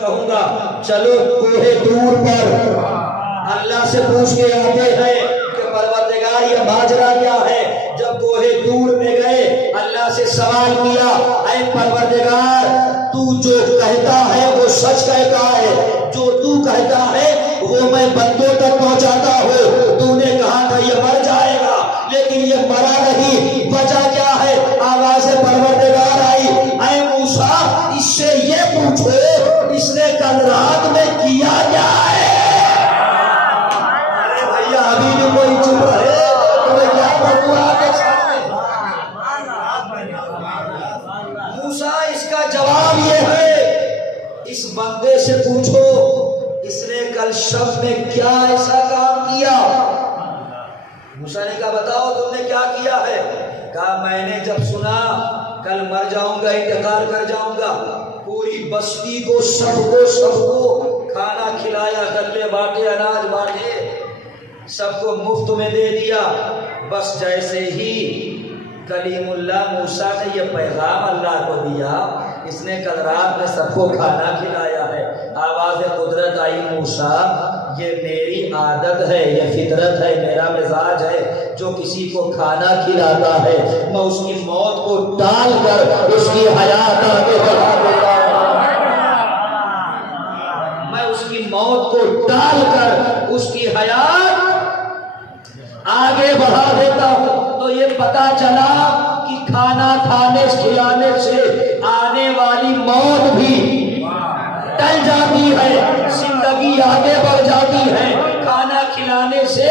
कहूंगा चलो कोहे दूर पर अल्लाह से पूछ के आते हैं कि परवरदिगार ये माजरा क्या है। जब कोहे दूर में गए अल्लाह से सवाल किया, ऐ परवरदिगार तू जो कहता है वो सच कहता है, जो तू कहता है वो मैं बंदों तक पहुंचाता हूँ। तूने कहा था ये मर जाएगा लेकिन ये मरा नहीं, वजह क्या है? आवाज परवरदिगार आई, ऐ मूसा इससे ये पूछो इसने कल रात में किया क्या है। अरे भैया अभी भी कोई चुप रहे तो आगे मूसा इसका जवाब ये है, इस बंदे से पूछो इसने कल शब में क्या ऐसा काम किया। मूसा ने कहा बताओ तुमने क्या किया है। कहा मैंने जब सुना कल मर जाऊंगा, इंतकाल कर जाऊंगा, पूरी बस्ती को सबको खाना खिलाया, गल्ले बांटे, अनाज बांटे, सबको मुफ्त में दे दिया। बस जैसे ही कलीमुल्लाह मूसा ने ये पैगाम अल्लाह को दिया, इसने कल रात में सबको खाना खिलाया है, आवाज़ कुदरत आई मूसा ये मेरी आदत है, ये फितरत है, मेरा मिजाज है, जो किसी को खाना खिलाता है मैं उसकी मौत को टाल कर उसकी हयात आगे बढ़ा देता हूं। मैं उसकी मौत को टाल कर उसकी हयात आगे बढ़ा देता हूं। तो ये पता चला कि खाना खाने खिलाने से आने वाली मौत भी टल जाती है, जिंदगी आगे बढ़ जाती है। खाना खिलाने से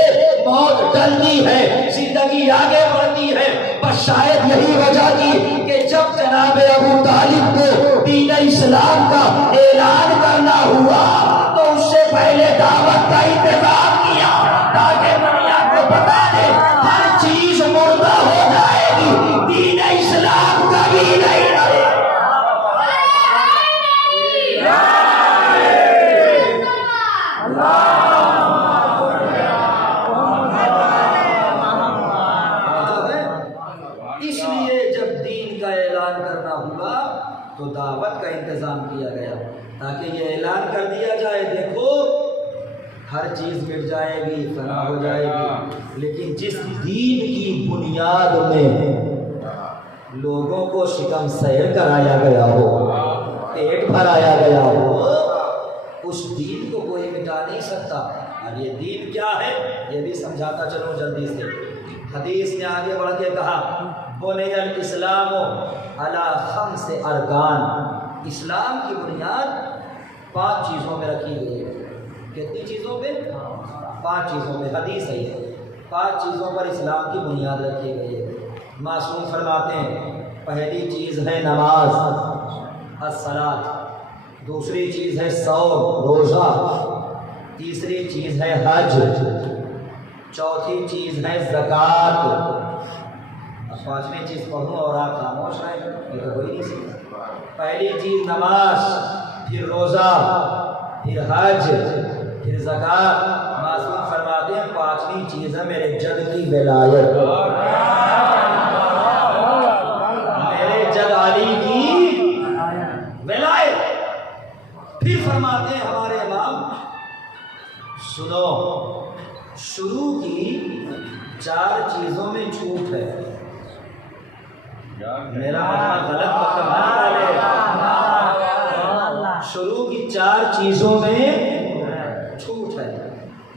मौत टलती है, जिंदगी आगे बढ़ती है। बस शायद यही वजह थी कि जब जनाब अबू तालिब को दीन इस्लाम का ऐलान करना हुआ तो उससे पहले दावत का इंतजाम किया ताकि दुनिया को बता दे हर चीज मुर्दा हो जाएगी, दीन इस्लाम कभी नहीं रहेगा। इसलिए जब दीन का ऐलान करना हुआ तो दावत का इंतजाम किया गया ताकि ये ऐलान कर दिया जाए देखो हर चीज मिट जाएगी, फना हो जाएगी, लेकिन जिस दीन की बुनियाद में लोगों को शिकम सैर कराया गया हो, पेट भराया गया हो, उस दीन को कोई मिटा नहीं सकता। अब ये दीन क्या है ये भी समझाता चलो जल्दी से। हदीस ने आगे बढ़ के कहा बुनियल इस्लाम अला खम्स अरकान, इस्लाम की बुनियाद 5 चीज़ों में रखी गई है। कितनी चीज़ों पे? 5 चीज़ों में। हदीस है ये, 5 चीज़ों पर इस्लाम की बुनियाद रखी गई है। मासूम फरमाते हैं पहली चीज़ है नमाज अस्सलात, दूसरी चीज़ है सौम रोज़ा, तीसरी चीज़ है हज, चौथी चीज़ है ज़कात, और 5वीं चीज़ पढ़ूँ और आप खामोश रहें ये तो हो ही नहीं सकता। पहली चीज़ नमाज, फिर रोज़ा, फिर हज, फिर ज़कात। मासूम फरमाते हैं 5वीं चीज़ है मेरे जद की विलायत, मेरे जद अली की विलायत। फिर फरमाते हैं हमारे इमाम सुनो शुरू की 4 चीज़ों में छूट है। मेरा गलत शुरू की 4 चीज़ों में छूट है,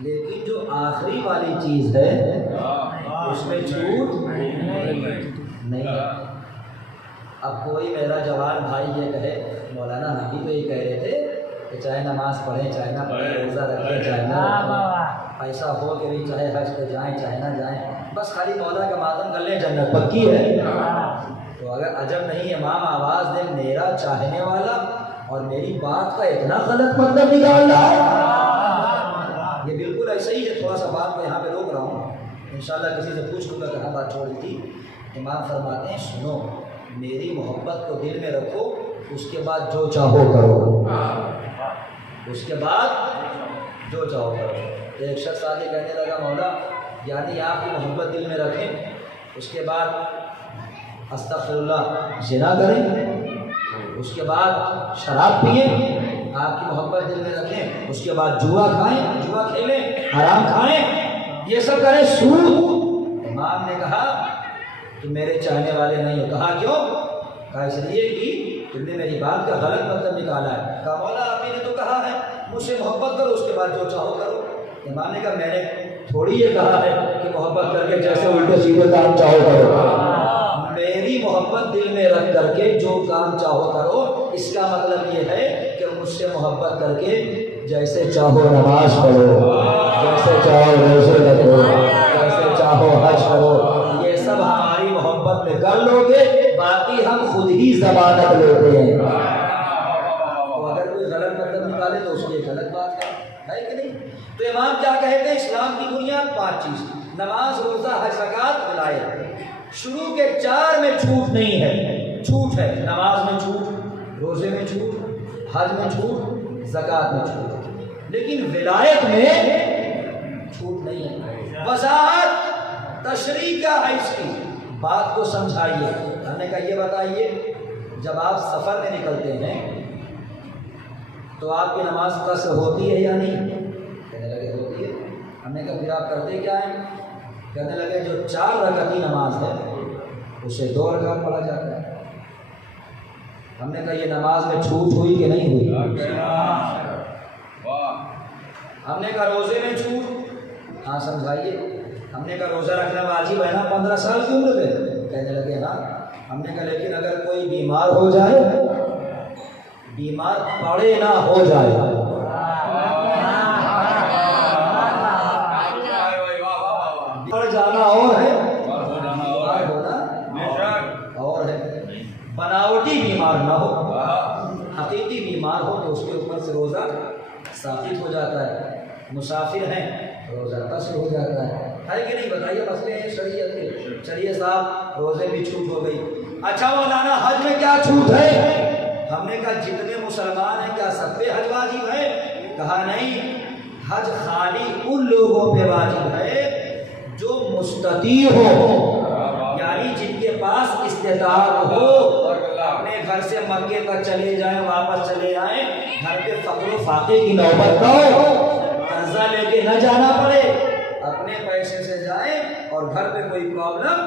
लेकिन जो आखिरी वाली चीज़ है उसमें छूट नहीं है। अब कोई मेरा जवान भाई ये कहे मौलाना हम भी तो ये कह रहे थे कि चाहे नमाज पढ़ें चाहे ना पढ़ें, रोज़ा रखें चाहे ना रखें, ऐसा हो कि भी चाहे हज पे जाएँ चाहे ना जाएँ, बस खाली मौला का मातम कर लें जन्नत पक्की है। तो अगर अजब नहीं इमाम आवाज़ दे मेरा चाहने वाला और मेरी बात का इतना गलत मतलब निकाल रहा है, ये बिल्कुल ऐसा ही है। थोड़ा सा बात मैं यहाँ पे रोक रहा हूँ, इंशाल्लाह किसी से पूछ लूँगा कहाँ बात छोड़ी थी। इमाम फरमाते हैं सुनो मेरी मोहब्बत को दिल में रखो, उसके बाद जो चाहो करो, उसके बाद जो चाहो करो। एक शख्स आगे कहने लगा मौला यानी आपकी मोहब्बत दिल में रखें, उसके बाद अस्तगफिरुल्लाह ज़िना करें, उसके बाद शराब पिए, आपकी मोहब्बत दिल में रखें, उसके बाद जुआ खाएं, जुआ खेलें, हराम खाएं, ये सब करें, सूद। इमाम ने कहा कि मेरे चाहने वाले नहीं हो। कहा क्यों? कहा इसलिए कि तुमने मेरी बात का गलत मतलब निकाला है। कहा मौला आप ही ने तो कहा है मुझसे मोहब्बत करो, उसके बाद जो चाहो करो। इमाम ने कहा मैंने थोड़ी ये कहा है कि मोहब्बत करके जैसे उल्टे सीधे काम चाहो करो। मेरी मोहब्बत दिल में रख करके जो काम चाहो करो, इसका मतलब ये है कि मुझसे मोहब्बत करके जैसे चाहो नमाज पढ़ो, जैसे चाहो रोजे रखो, जैसे चाहो हज करो, ये सब हमारी मोहब्बत में कर लोगे, बाकी हम खुद ही जमानत लेते हैं। तो अगर कोई गलत मतलब निकाले तो उसकी एक गलत बात है कि नहीं? तो इमाम क्या कहते हैं? इस्लाम की बुनियाद 5 चीज, नमाज, रोजा, हज, ज़कात, विलायत। शुरू के 4 में छूट नहीं है। छूट है नमाज में छूट, रोजे में छूट, हज में छूट, ज़कात में छूट, लेकिन विलायत में छूट नहीं है। वज़ाहत तशरीह क्या है इसकी, बात को समझाइए। हमने कहा ये बताइए, जब आप सफ़र में निकलते हैं तो आपकी नमाज कसर होती है या नहीं? कहने लगे होती है। हमने कहा फिर आप करते क्या हैं? कहने लगे जो 4 रकात की नमाज है उसे 2 रकात पढ़ा जाता है। हमने कहा ये नमाज में छूट हुई कि नहीं हुई? हमने कहा रोजे में छूट, हाँ समझाइए। हमने कहा रोजा रखना वाजिब है ना 15 साल की उम्र में? कहने लगे हाँ। हमने कहा लेकिन अगर कोई बीमार हो जाए, बीमार पड़े ना हो जाए, पड़ जाना और है, बीमार होना और है। बनावटी बीमार ना हो, हकीकी बीमार हो तो उसके ऊपर से रोजा साबित हो जाता है। मुसाफिर हैं रोजा कसर हो जाता है कि नहीं? बताइए मसले हैं शरीयत के। चलिए साहब रोजे भी छूट हो गई। अच्छा मौलाना हज में क्या छूट है? हमने कहा जितने मुसलमान हैं क्या सब पे हज वाजिब है? कहा नहीं, हज खाली उन लोगों पे वाजिब है जो मुस्तती हो, यानी जिनके पास इस्तेताअत हो, अपने घर से मक्के तक चले जाएं, वापस चले आए, घर पे फक्र फाके की नौबत न हो, कर्जा लेके न जाना पड़े, अपने पैसे से जाए और घर पे कोई प्रॉब्लम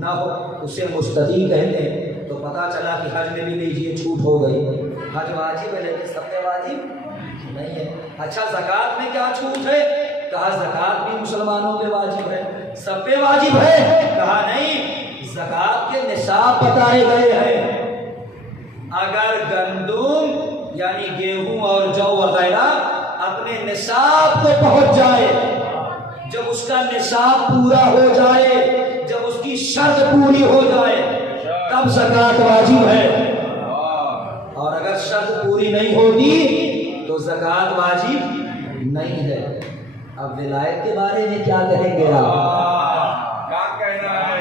ना हो, उसे मुस्तती कहते हैं। तो पता चला कि हज में भी लीजिए छूट हो गई। हज वाजिब है लेकिन सब पे वाजिब नहीं है। अच्छा ज़कात में क्या छूट है? कहा ज़कात भी मुसलमानों पे वाजिब है, सब पे वाजिब है? कहा नहीं, ज़कात के निसाब बताए गए हैं। अगर गंदुम यानी गेहूं और जौ वगैरह अपने निसाब को पहुंच जाए, जब उसका निसाब पूरा हो जाए, जब उसकी शर्त पूरी हो जाए, तब ज़कात वाजिब है। और अगर शर्त पूरी नहीं होती तो ज़कात वाजिब नहीं है। अब विलायत के बारे में क्या कहेंगे आप? क्या कहना है?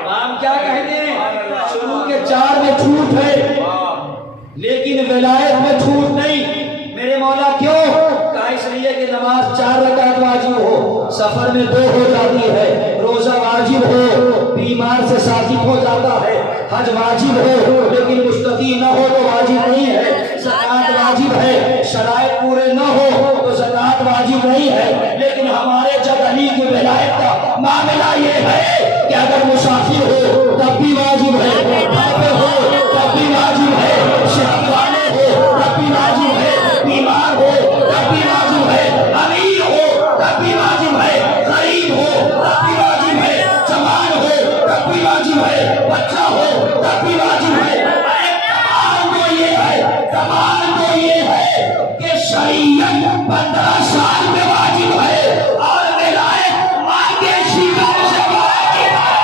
इमाम क्या कहते हैं? शुरू के 4 में छूट है लेकिन विलायत में छूट नहीं। मेरे मौला क्यों? कहा इसलिए कि नमाज 4 रकात वाजिब हो, सफर में 2 हो जाती है, रोजा वाजिब हो, बीमार से साबित हो जाता है, हज वाजिब हो लेकिन मुस्तती न हो तो वाजिब नहीं है, ज़कात वाजिब है, शराइत पूरे न हो तो ज़कात वाजिब नहीं है। लेकिन हमारे जब अली की विलायत का मामला ये है कि अगर मुसाफिर हो तब भी वाजिब है, हाफिज हो तब भी वाजिब है, शहीद वाले हो तब भी वाजिब है, बीमार हो तब भी वाजिब है, अमीर हो तब भी वाजिब है, गरीब हो तब भी वाजिब है, जवान हो तब भी वाजिब है, बच्चा हो तब भी वाजिब है। कमाल तो ये है कि शरीयत 15 साल में वाजिब है और विलायत मां के शिकार से वाजिब है।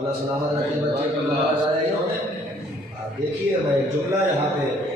मौला सलामत रखे बच्चे को लगाया इन्होंने। आप देखिए मैं एक जुमला यहाँ पे